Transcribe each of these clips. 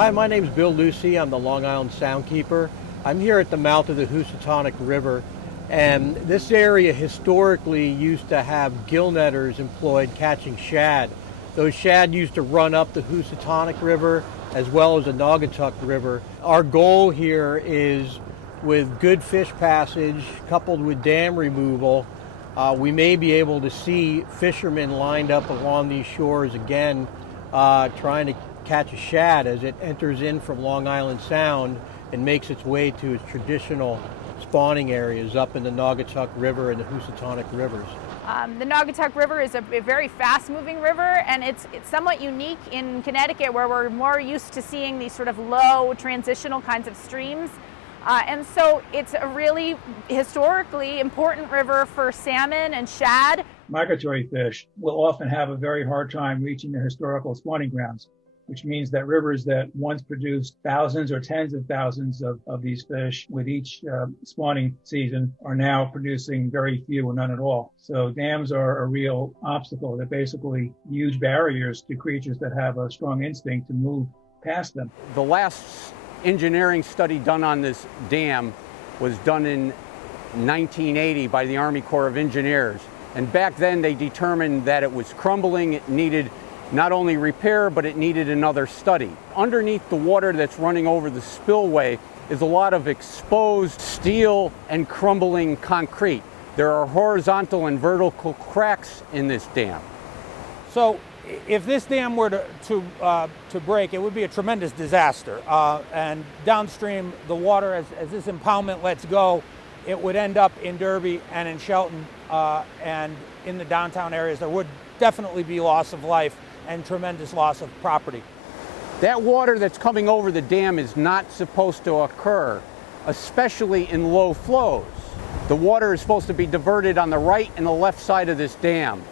Hi, my name's Bill Lucy. I'm the Long Island Soundkeeper. I'm here at the mouth of the Housatonic River, and this area historically used to have gill netters employed catching shad. Those shad used to run up the Housatonic River as well as the Naugatuck River. Our goal here is, with good fish passage coupled with dam removal, we may be able to see fishermen lined up along these shores again, trying to catch a shad as it enters in from Long Island Sound and makes its way to its traditional spawning areas up in the Naugatuck River and the Housatonic rivers. The Naugatuck River is a very fast-moving river, and it's somewhat unique in Connecticut, where we're more used to seeing these sort of low transitional kinds of streams. And so it's a really historically important river for salmon and shad. Migratory fish will often have a very hard time reaching their historical spawning grounds, which means that rivers that once produced thousands or tens of thousands of these fish with each spawning season are now producing very few or none at all. So dams are a real obstacle. They're basically huge barriers to creatures that have a strong instinct to move past them. The last engineering study done on this dam was done in 1980 by the Army Corps of Engineers. And back then they determined that it was crumbling, it needed not only repair, but it needed another study. Underneath the water that's running over the spillway is a lot of exposed steel and crumbling concrete. There are horizontal and vertical cracks in this dam. So if this dam were to break, it would be a tremendous disaster. And downstream, the water, as this impoundment lets go, it would end up in Derby and in Shelton and in the downtown areas. There would definitely be loss of life and tremendous loss of property. That water that's coming over the dam is not supposed to occur, especially in low flows. The water is supposed to be diverted on the right and the left side of this dam,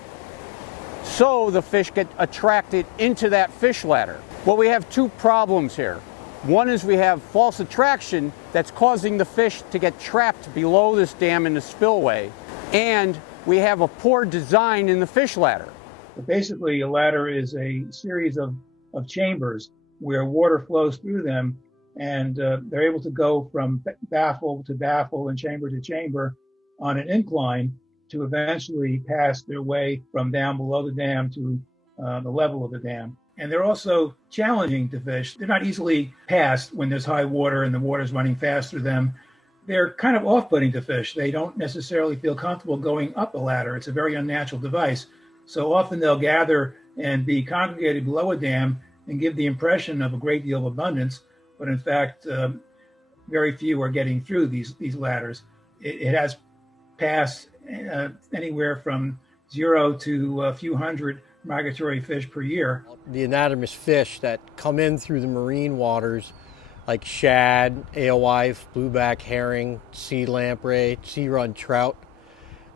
so the fish get attracted into that fish ladder. Well, we have two problems here. One is we have false attraction that's causing the fish to get trapped below this dam in the spillway, and we have a poor design in the fish ladder. But basically, a ladder is a series of chambers where water flows through them, and they're able to go from baffle to baffle and chamber to chamber on an incline to eventually pass their way from down below the dam to the level of the dam. And they're also challenging to fish. They're not easily passed when there's high water and the water's running fast through them. They're kind of off-putting to fish. They don't necessarily feel comfortable going up the ladder. It's a very unnatural device. So often they'll gather and be congregated below a dam and give the impression of a great deal of abundance, but in fact, very few are getting through these ladders. It has passed anywhere from 0 to a few hundred migratory fish per year. The anadromous fish that come in through the marine waters, like shad, alewife, blueback herring, sea lamprey, sea run trout,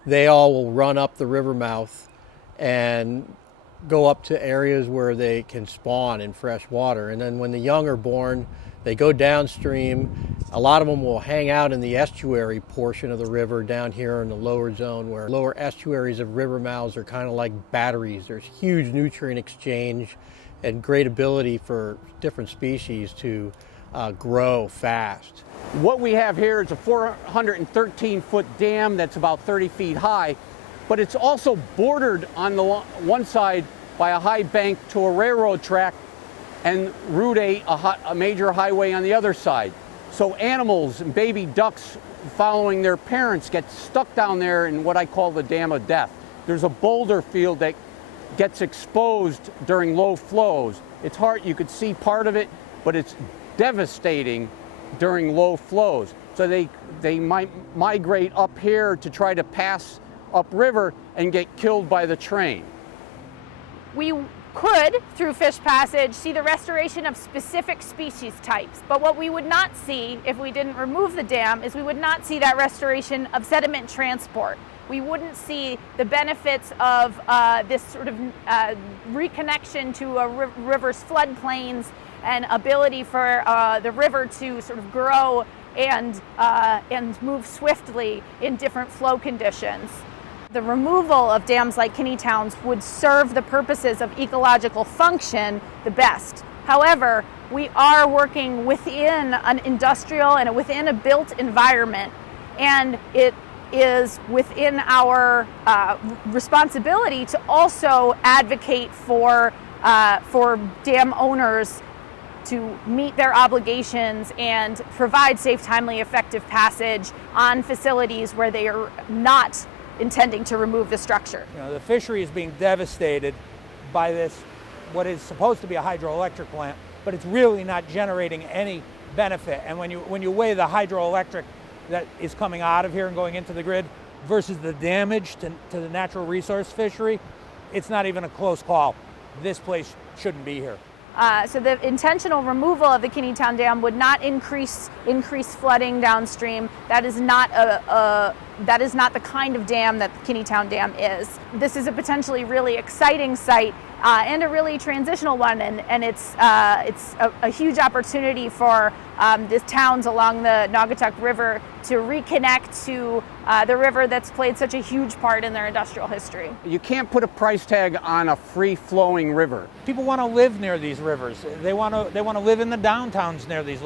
they all will run up the river mouth and go up to areas where they can spawn in fresh water. And then when the young are born, they go downstream. A lot of them will hang out in the estuary portion of the river down here in the lower zone, where lower estuaries of river mouths are kind of like batteries. There's huge nutrient exchange and great ability for different species to grow fast. What we have here is a 413-foot dam that's about 30 feet high, but it's also bordered on the one side by a high bank to a railroad track and Route 8, a major highway on the other side. So animals and baby ducks following their parents get stuck down there in what I call the Dam of Death. There's a boulder field that gets exposed during low flows. It's hard, you could see part of it, but it's devastating during low flows. So they might migrate up here to try to pass upriver and get killed by the train. We could, through fish passage, see the restoration of specific species types. But what we would not see if we didn't remove the dam is we would not see that restoration of sediment transport. We wouldn't see the benefits of this sort of reconnection to a river's floodplains and ability for the river to sort of grow and move swiftly in different flow conditions. The removal of dams like Kinneytown's would serve the purposes of ecological function the best. However, we are working within an industrial and within a built environment, and it is within our responsibility to also advocate for dam owners to meet their obligations and provide safe, timely, effective passage on facilities where they are not intending to remove the structure. You know, the fishery is being devastated by this, what is supposed to be a hydroelectric plant, but it's really not generating any benefit. And when you weigh the hydroelectric that is coming out of here and going into the grid versus the damage to the natural resource fishery, it's not even a close call. This place shouldn't be here. So the intentional removal of the Kinneytown Dam would not increase flooding downstream. That is not the kind of dam that the Kinneytown Dam is. This is a potentially really exciting site and a really transitional one, and it's a huge opportunity for the towns along the Naugatuck River to reconnect to the river that's played such a huge part in their industrial history. You can't put a price tag on a free-flowing river. People want to live near these rivers. They want to live in the downtowns near these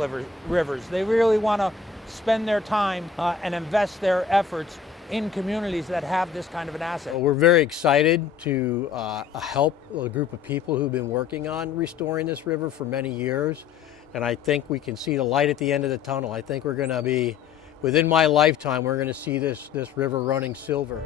rivers. They really want to spend their time and invest their efforts in communities that have this kind of an asset. Well, we're very excited to help a group of people who've been working on restoring this river for many years, and I think we can see the light at the end of the tunnel. I think we're going to be, within my lifetime, we're going to see this river running silver.